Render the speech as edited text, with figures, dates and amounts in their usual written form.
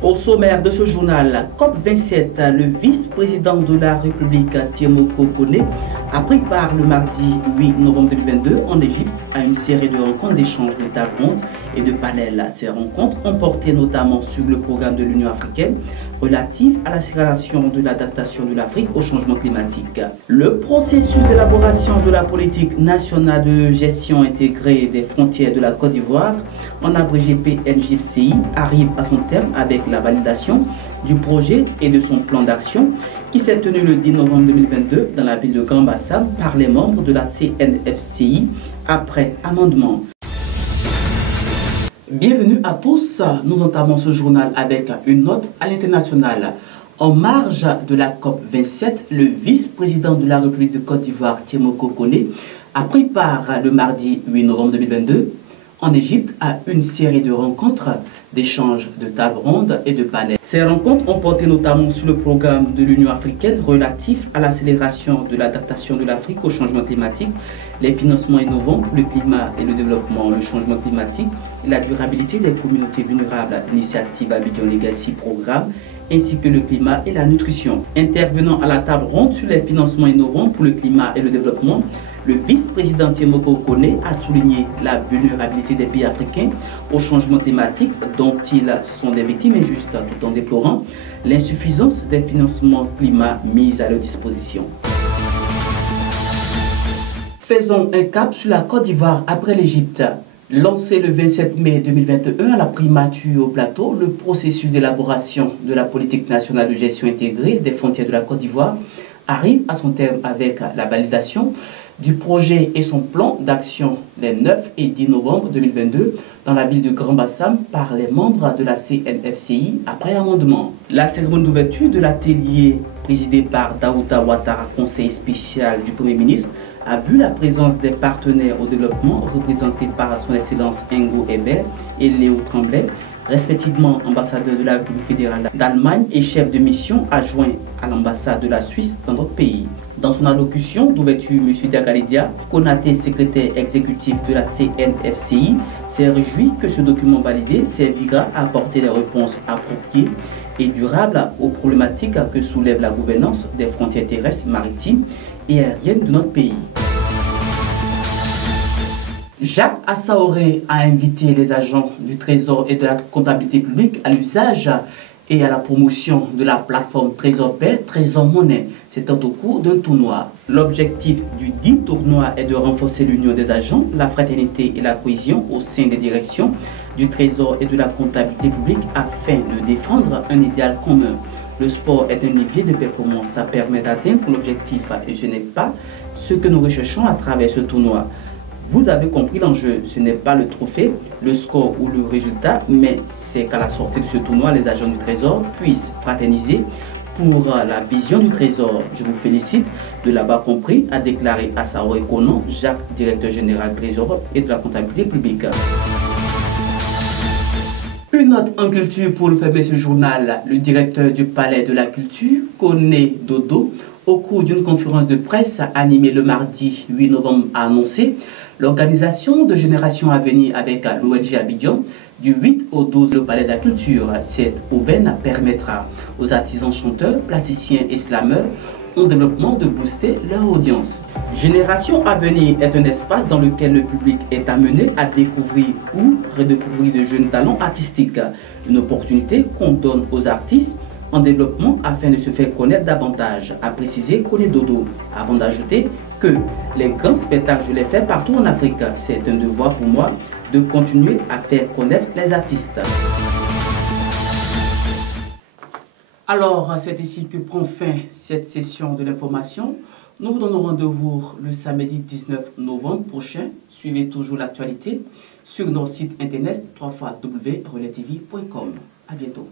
Au sommaire de ce journal, COP27, le vice-président de la République, Tiemoko Kone, a pris part le mardi 8 novembre 2022 en Égypte à une série de rencontres d'échanges de tables rondes et de panels. Ces rencontres ont porté notamment sur le programme de l'Union africaine relatif à l'accélération de l'adaptation de l'Afrique au changement climatique. Le processus d'élaboration de la politique nationale de gestion intégrée des frontières de la Côte d'Ivoire, en abrégé PNGFCI, arrive à son terme avec la validation du projet et de son plan d'action qui s'est tenu le 10 novembre 2022 dans la ville de Grand Bassam par les membres de la CNFCI après amendement. Bienvenue à tous, nous entamons ce journal avec une note à l'international. En marge de la COP27, le vice-président de la République de Côte d'Ivoire, Tiemoko Kone, a pris part le mardi 8 novembre 2022 en Égypte à une série de rencontres, d'échanges de tables rondes et de panels. Ces rencontres ont porté notamment sur le programme de l'Union africaine relatif à l'accélération de l'adaptation de l'Afrique au changement climatique, les financements innovants, le climat et le développement, le changement climatique et la durabilité des communautés vulnérables, l'initiative Abidjan Legacy Programme, ainsi que le climat et la nutrition. Intervenant à la table ronde sur les financements innovants pour le climat et le développement, le vice-président Tiemoko Kone a souligné la vulnérabilité des pays africains au changement climatique dont ils sont des victimes injustes, tout en déplorant l'insuffisance des financements climat mis à leur disposition. Faisons un cap sur la Côte d'Ivoire après l'Égypte. Lancé le 27 mai 2021 à la primature au plateau, le processus d'élaboration de la politique nationale de gestion intégrée des frontières de la Côte d'Ivoire arrive à son terme avec la validation du projet et son plan d'action les 9 et 10 novembre 2022 dans la ville de Grand Bassam par les membres de la CNFCI après amendement. La cérémonie d'ouverture de l'atelier présidé par Daouda Ouattara, conseiller spécial du Premier ministre, a vu la présence des partenaires au développement représentés par son Excellence Ingo Hébert et Léo Tremblay, respectivement ambassadeur de la République fédérale d'Allemagne et chef de mission adjoint à l'ambassade de la Suisse dans notre pays. Dans son allocution d'ouverture, M. Diakalidia Konaté, secrétaire exécutif de la CNFCI, s'est réjoui que ce document validé servira à apporter des réponses appropriées et durables aux problématiques que soulève la gouvernance des frontières terrestres, maritimes et aériennes de notre pays. Jacques Assaoré a invité les agents du Trésor et de la comptabilité publique à l'usage et à la promotion de la plateforme Trésor Paix, Trésor Monnaie. C'était au cours d'un tournoi. L'objectif du dit tournoi est de renforcer l'union des agents, la fraternité et la cohésion au sein des directions du Trésor et de la comptabilité publique afin de défendre un idéal commun. Le sport est un levier de performance, ça permet d'atteindre l'objectif et ce n'est pas ce que nous recherchons à travers ce tournoi. Vous avez compris l'enjeu, ce n'est pas le trophée, le score ou le résultat, mais c'est qu'à la sortie de ce tournoi, les agents du Trésor puissent fraterniser pour la vision du Trésor. Je vous félicite de l'avoir compris, a déclaré Assaoré Konan, Jacques, directeur général Trésor et de la comptabilité publique. Une note en culture pour fermer ce journal. Le directeur du Palais de la Culture, Koné Dodo, au cours d'une conférence de presse animée le mardi 8 novembre, a annoncé l'organisation de Génération à venir avec l'ONG Abidjan du 8 au 12 au Palais de la Culture. Cette aubaine permettra aux artisans chanteurs, plasticiens et slameurs en développement de booster leur audience. Génération à venir est un espace dans lequel le public est amené à découvrir ou redécouvrir de jeunes talents artistiques. Une opportunité qu'on donne aux artistes en développement afin de se faire connaître davantage, a précisé Koné Dodo, avant d'ajouter que les grands spectacles, je les fais partout en Afrique. C'est un devoir pour moi de continuer à faire connaître les artistes. Alors, c'est ici que prend fin cette session de l'information. Nous vous donnons rendez-vous le samedi 19 novembre prochain. Suivez toujours l'actualité sur notre site internet www.reletv.com. À bientôt.